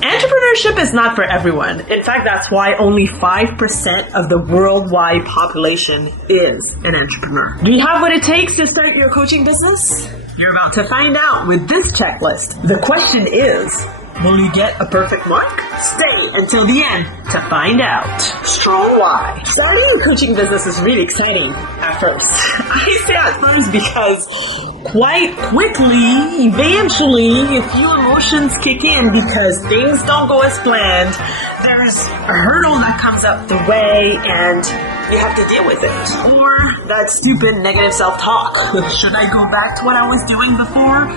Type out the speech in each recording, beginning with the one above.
Entrepreneurship is not for everyone. In fact, that's why only 5% of the worldwide population is an entrepreneur. Do you have what it takes to start your coaching business? You're about to find out with this checklist. The question is, will you get a perfect mark? Stay until the end to find out. Strong why. Starting a coaching business is really exciting at first. I say at first because quite quickly, eventually, a few emotions kick in because things don't go as planned. There's a hurdle that comes up the way and you have to deal with it. Or that stupid negative self-talk. Should I go back to what I was doing before?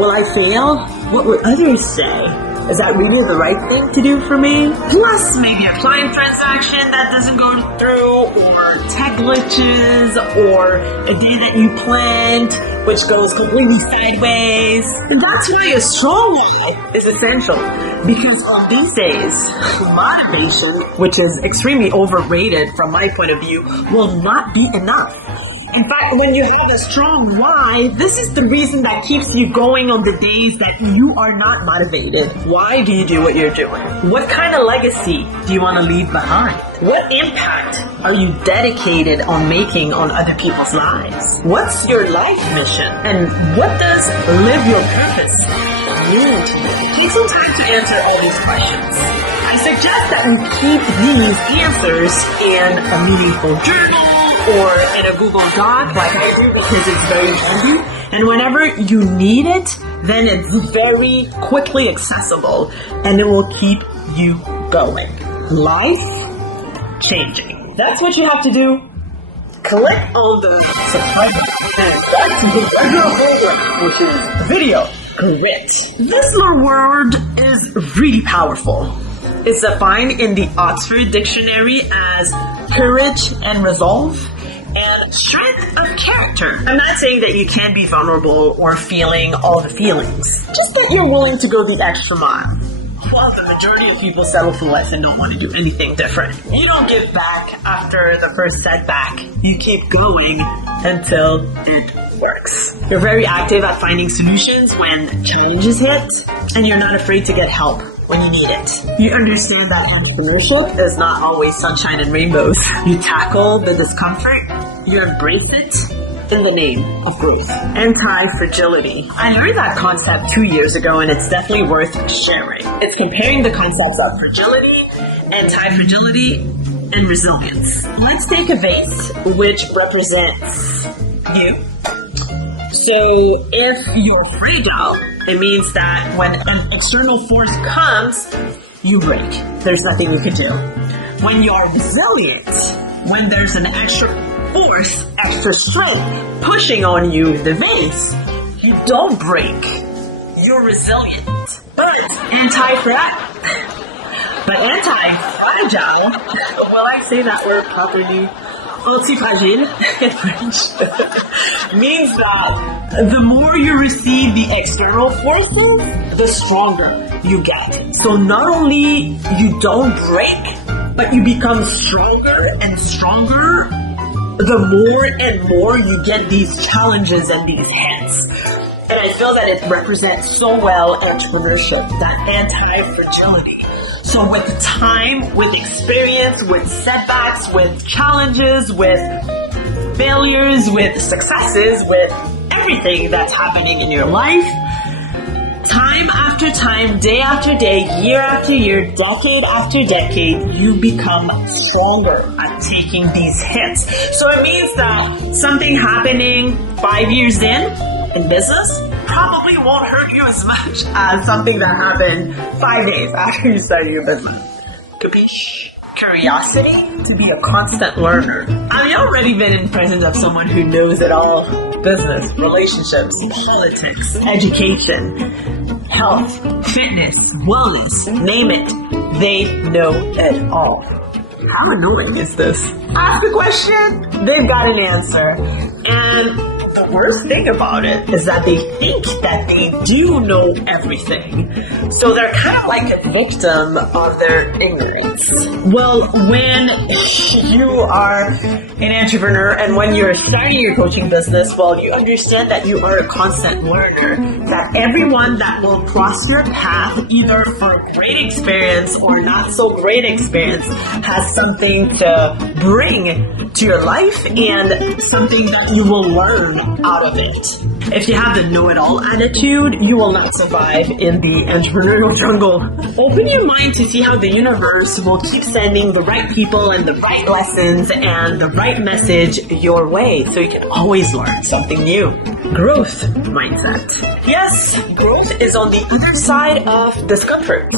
Will I fail? What would others say? Is that really the right thing to do for me? Plus, maybe a client transaction that doesn't go through, or tech glitches, or a day that you planned, which goes completely sideways. And that's why a strong why is essential. Because on these days, motivation, which is extremely overrated from my point of view, will not be enough. In fact, when you have a strong why, this is the reason that keeps you going on the days that you are not motivated. Why do you do what you're doing? What kind of legacy do you want to leave behind? What impact are you dedicated on making on other people's lives? What's your life mission? And what does live your purpose mean to you? Take some time to answer all these questions. I suggest that we keep these answers in a meaningful journal or in a Google Doc like I do because it's very handy. And whenever you need it, then it's very quickly accessible and it will keep you going. Life changing. That's what you have to do. Click on the subscribe button and back to the regular video. Grit. This little word is really powerful. It's defined in the Oxford Dictionary as courage and resolve and strength of character. I'm not saying that you can't be vulnerable or feeling all the feelings, just that you're willing to go the extra mile. Well, the majority of people settle for less and don't want to do anything different. You don't give back after the first setback. You keep going until it works. You're very active at finding solutions when challenges hit, and you're not afraid to get help when you need it. You understand that entrepreneurship is not always sunshine and rainbows. You tackle the discomfort, you embrace it in the name of growth. Anti-fragility. I learned that concept 2 years ago and it's definitely worth sharing. It's comparing the concepts of fragility, anti-fragility, and resilience. Let's take a vase which represents you. So if you're fragile, it means that when an external force comes, you break. There's nothing you can do. When you are resilient, when there's an extra force, extra strength pushing on you, the vase, you don't break. You're resilient. But anti-fragile, will I say that word properly? Anti-fragile in French means that the more you receive the external forces, the stronger you get. So not only you don't break, but you become stronger and stronger the more and more you get these challenges and these hits. And I feel that it represents so well entrepreneurship, that anti-fragility. So with time, with experience, with setbacks, with challenges, with failures, with successes, with everything that's happening in your life, time after time, day after day, year after year, decade after decade, you become stronger at taking these hits. So it means that something happening 5 years in business probably won't hurt you as much as something that happened 5 days after you started your business. Capiche? Curiosity, to be a constant learner. Have you already been in presence of someone who knows it all? Business, relationships, politics, education, health, fitness, wellness, name it. They know it all. How annoying is this? I ask a question, they've got an answer. And the worst thing about it is that they think that they do know everything. So they're kind of like a victim of their ignorance. Well, when you are an entrepreneur and when you're starting your coaching business, well, you understand that you are a constant learner, that everyone that will cross your path, either for great experience or not so great experience, has something to bring to your life and something that you will learn out of it. If you have the know-it-all attitude, you will not survive in the entrepreneurial jungle. Open your mind to see how the universe will keep sending the right people and the right lessons and the right message your way, so you can always learn something new. Growth mindset. Yes, growth is on the other side of discomfort.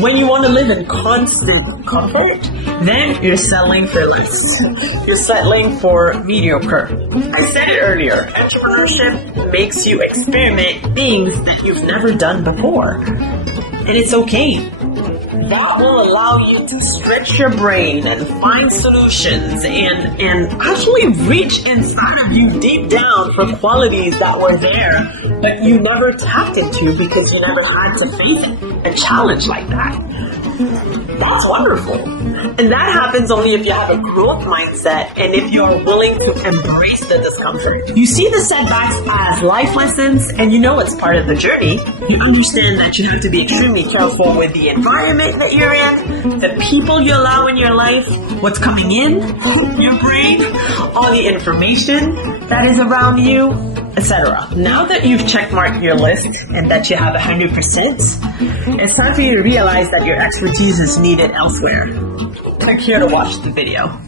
When you want to live in constant comfort, then you're settling for less. You're settling for mediocre. I said it earlier, entrepreneurship makes you experiment things that you've never done before. And it's okay. That will allow you to stretch your brain and find solutions and actually reach inside of you deep down for qualities that were there, but you never tapped into because you never had to face a challenge like that. That's wonderful. And that happens only if you have a growth mindset and if you're willing to embrace the discomfort. You see the setbacks as life lessons and you know it's part of the journey. You understand that you have to be extremely careful with the environment that you're in, the people you allow in your life, what's coming in your brain, all the information that is around you, etc. Now that you've checkmarked your list and that you have 100%, it's time for you to realize that your expertise is needed elsewhere. Click here to watch the video.